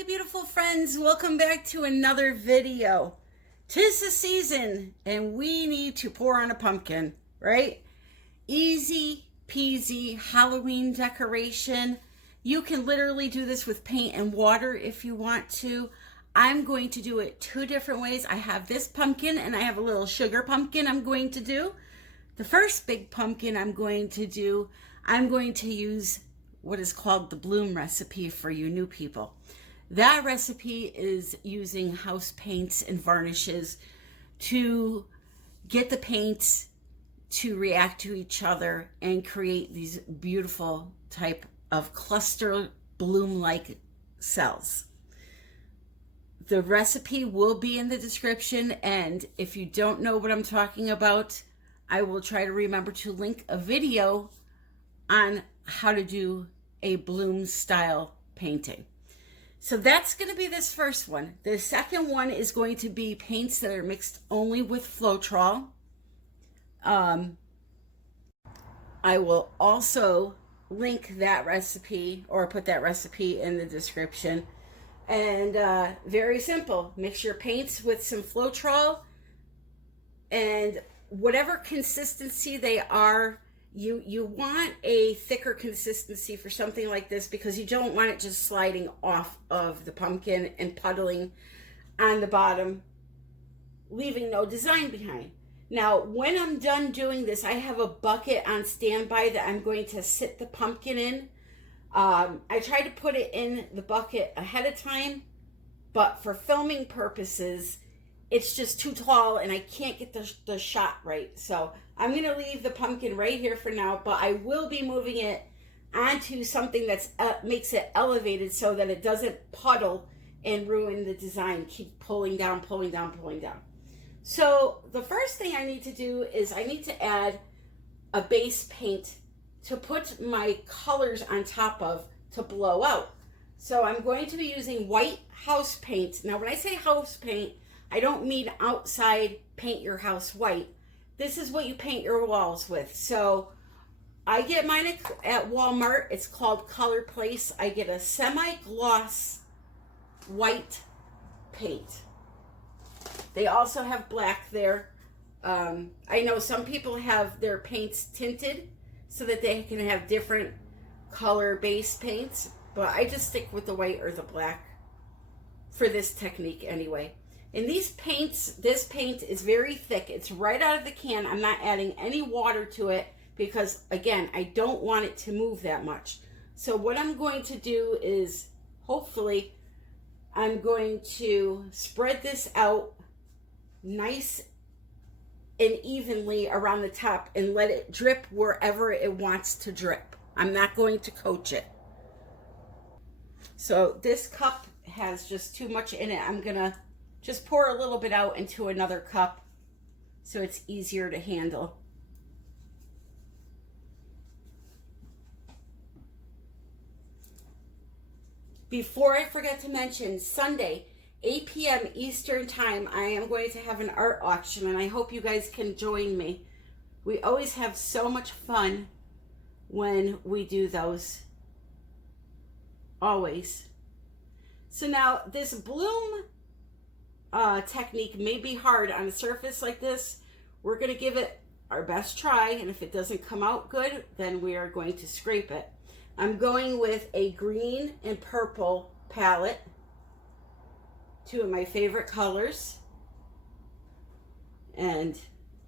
my beautiful friends, welcome back to another video. 'Tis the season and we need to pour on a pumpkin, right? Easy peasy Halloween decoration. You can literally do this with paint and water if you want to. I'm going to do it two different ways. I have this pumpkin and I have a little sugar pumpkin I'm going to do. The first big pumpkin I'm going to use what is called the bloom recipe for you new people. That recipe is using house paints and varnishes to get the paints to react to each other and create these beautiful type of cluster bloom-like cells. The recipe will be in the description, and if you don't know what I'm talking about, I will try to remember to link a video on how to do a bloom style painting. So that's going to be this first one. The second one is going to be paints that are mixed only with Floetrol. I will also link that recipe or put that recipe in the description. And very simple. Mix your paints with some Floetrol, and whatever consistency they are, you want a thicker consistency for something like this because you don't want it just sliding off of the pumpkin and puddling on the bottom, leaving no design behind. Now, when I'm done doing this, I have a bucket on standby that I'm going to sit the pumpkin in. I try to put it in the bucket ahead of time, but for filming purposes, it's just too tall and I can't get the shot right. So I'm going to leave the pumpkin right here for now, but I will be moving it onto something that's makes it elevated so that it doesn't puddle and ruin the design. Keep pulling down, pulling down, pulling down. So the first thing I need to do is I need to add a base paint to put my colors on top of to blow out. So I'm going to be using white house paint. Now when I say house paint, I don't mean outside paint your house white. This is what you paint your walls with. So I get mine at Walmart. It's called Colorplace. I get a semi-gloss white paint. They also have black there. I know some people have their paints tinted so that they can have different color base paints, but I just stick with the white or the black for this technique anyway. And these paints, this paint is very thick. It's right out of the can. I'm not adding any water to it because, again, I don't want it to move that much. So what I'm going to do is, hopefully, I'm going to spread this out nice and evenly around the top and let it drip wherever it wants to drip. I'm not going to coach it. So this cup has just too much in it. I'm going to just pour a little bit out into another cup so it's easier to handle. Before I forget to mention, Sunday, 8 p.m. Eastern Time, I am going to have an art auction, and I hope you guys can join me. We always have so much fun when we do those. Always. So now, this bloom technique may be hard on a surface like this. We're going to give it our best try, and if it doesn't come out good, then we are going to scrape it. I'm going with a green and purple palette, two of my favorite colors, and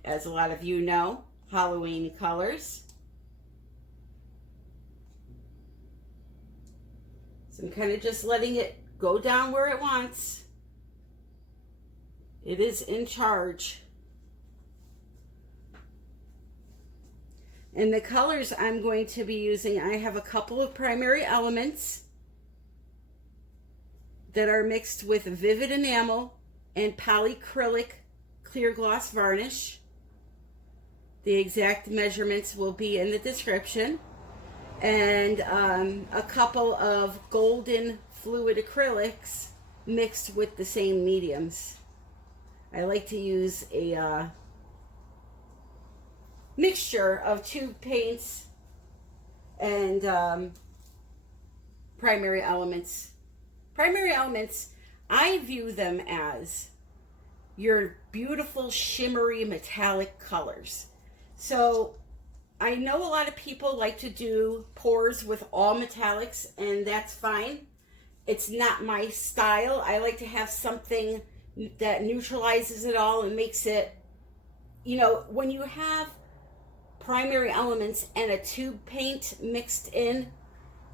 as a lot of you know, Halloween colors. So I'm kind of just letting it go down where it wants. It is in charge. And the colors I'm going to be using, I have a couple of primary elements that are mixed with Vivid Enamel and polycrylic clear gloss varnish. The exact measurements will be in the description. And a couple of golden fluid acrylics mixed with the same mediums. I like to use a mixture of two paints and primary elements Primary elements, I view them as your beautiful shimmery metallic colors. So I know a lot of people like to do pours with all metallics, and that's fine. It's not my style. I like to have something that neutralizes it all and makes it, you know, when you have primary elements and a tube paint mixed in,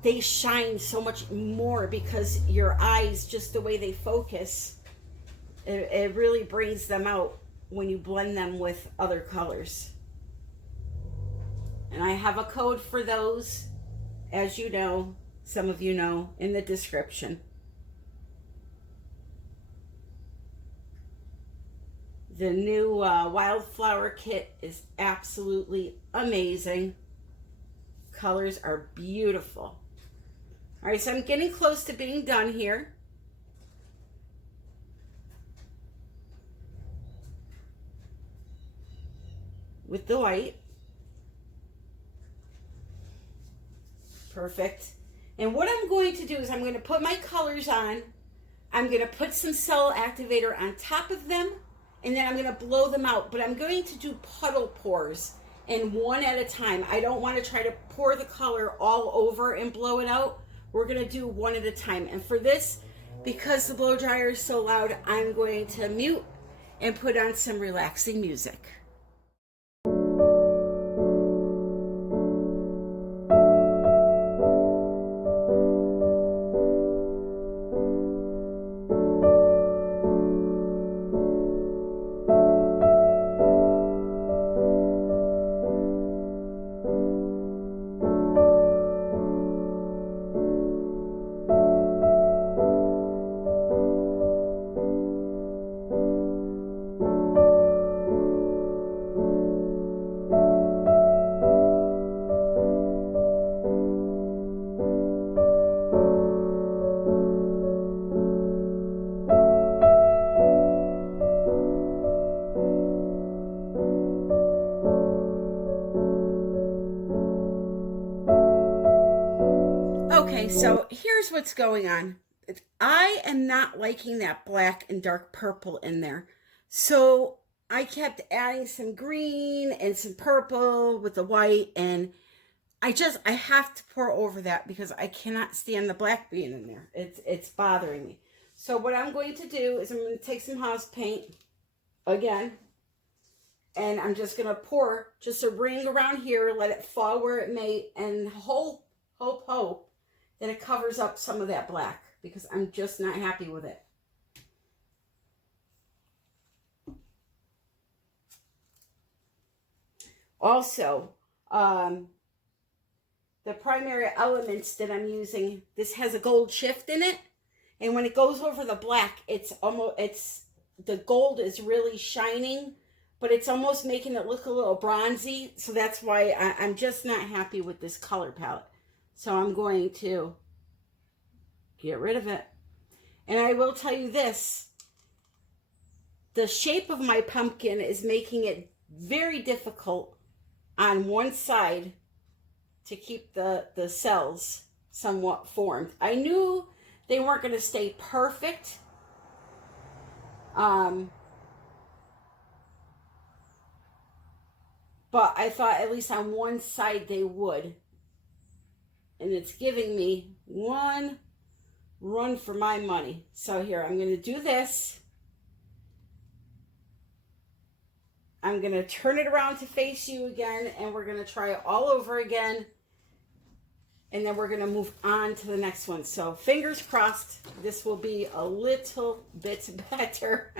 they shine so much more because your eyes, just the way they focus, it really brings them out when you blend them with other colors. And I have a code for those, as you know, some of you know, in the description. The new Wildflower kit is absolutely amazing. Colors are beautiful. All right, so I'm getting close to being done here. With the white. Perfect. And what I'm going to do is I'm going to put my colors on. I'm going to put some cell activator on top of them, and then I'm going to blow them out. But I'm going to do puddle pours, and one at a time. I don't want to try to pour the color all over and blow it out. We're going to do one at a time. And for this, because the blow dryer is so loud, I'm going to mute and put on some relaxing music. Okay, so here's what's going on. I am not liking that black and dark purple in there. So I kept adding some green and some purple with the white, and I have to pour over that because I cannot stand the black being in there. It's bothering me. So what I'm going to do is I'm going to take some house paint again, and I'm just going to pour just a ring around here, let it fall where it may, and hope that it covers up some of that black because I'm just not happy with it. Also, the primary elements that I'm using, this has a gold shift in it, and when it goes over the black, the gold is really shining, but it's almost making it look a little bronzy. So that's why I'm just not happy with this color palette. So I'm going to get rid of it. And I will tell you this, the shape of my pumpkin is making it very difficult on one side to keep the cells somewhat formed. I knew they weren't going to stay perfect. But I thought at least on one side they would. And it's giving me one run for my money. So here, I'm going to do this. I'm going to turn it around to face you again, and we're going to try it all over again. And then we're going to move on to the next one. So fingers crossed, this will be a little bit better.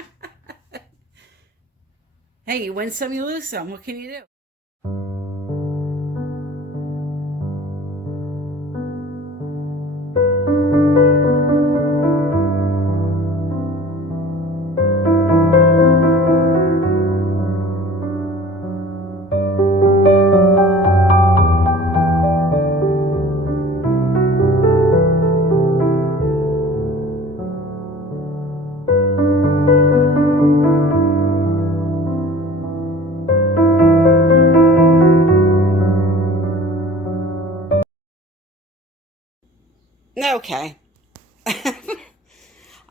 Hey, you win some, you lose some. What can you do? Okay.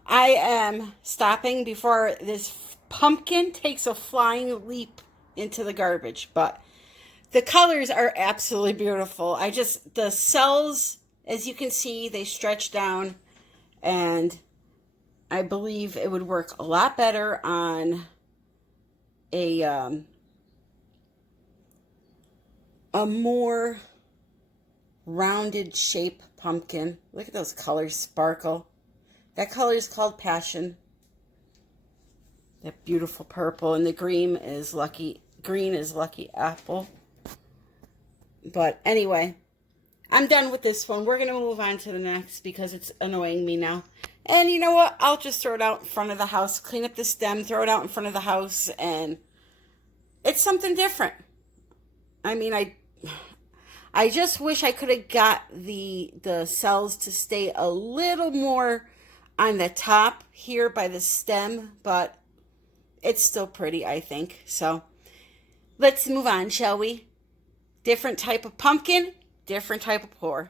I am stopping before this pumpkin takes a flying leap into the garbage, but the colors are absolutely beautiful. The cells, as you can see, they stretch down, and I believe it would work a lot better on a more rounded shape pumpkin. Look at those colors sparkle. That color is called Passion. That beautiful purple, and the green is Lucky Apple. But anyway, I'm done with this one. We're going to move on to the next because it's annoying me now. And you know what? I'll just throw it out in front of the house, clean up the stem, throw it out in front of the house, and it's something different. I mean, I just wish I could have got the cells to stay a little more on the top here by the stem, but it's still pretty, I think. So let's move on, shall we? Different type of pumpkin, different type of pour.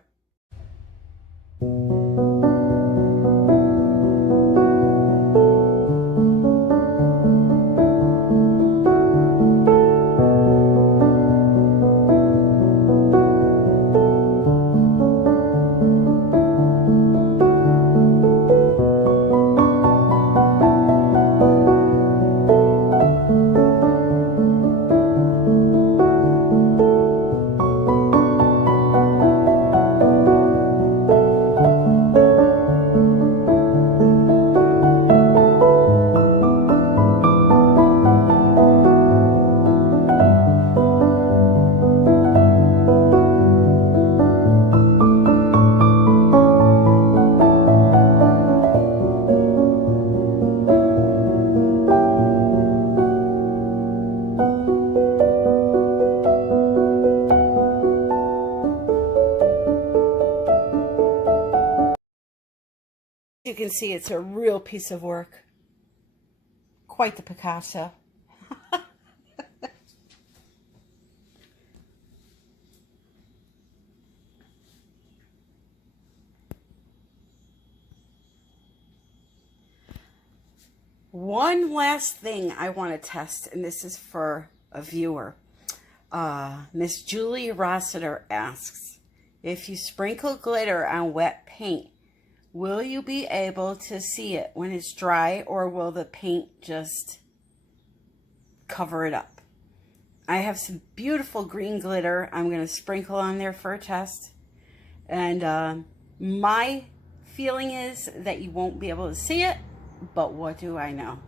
You can see it's a real piece of work. Quite the Picasso. One last thing I want to test, and this is for a viewer. Miss Julie Rossiter asks, if you sprinkle glitter on wet paint, will you be able to see it when it's dry, or will the paint just cover it up? I have some beautiful green glitter I'm going to sprinkle on there for a test. And my feeling is that you won't be able to see it, but what do I know?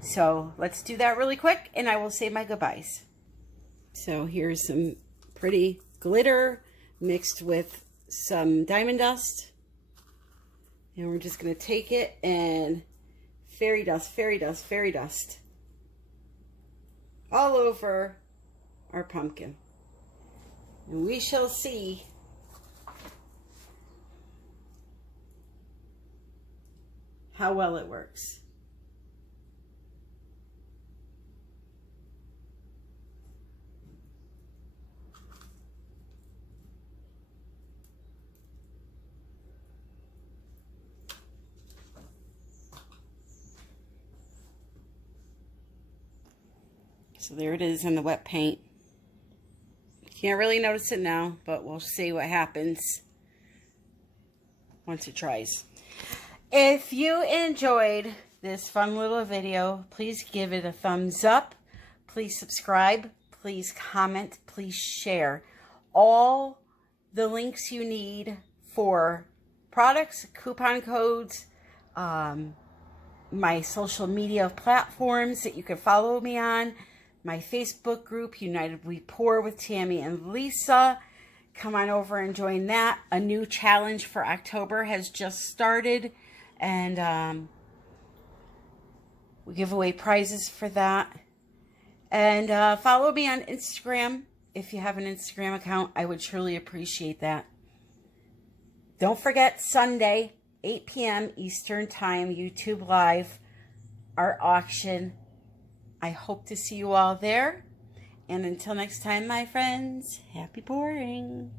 So let's do that really quick, and I will say my goodbyes. So here's some pretty glitter mixed with some diamond dust. And we're just going to take it and fairy dust, fairy dust, fairy dust all over our pumpkin. And we shall see how well it works. So there it is in the wet paint. Can't really notice it now, but we'll see what happens once it dries. If you enjoyed this fun little video, please give it a thumbs up. Please subscribe. Please comment. Please share. All the links you need for products, coupon codes, my social media platforms that you can follow me on, my Facebook group, United We Pour with Tammy and Lisa. Come on over and join that. A new challenge for October has just started, and we give away prizes for that. And follow me on Instagram. If you have an Instagram account, I would truly appreciate that. Don't forget, Sunday, 8 p.m. Eastern Time, YouTube Live, our auction. I hope to see you all there. And until next time, my friends, happy pouring.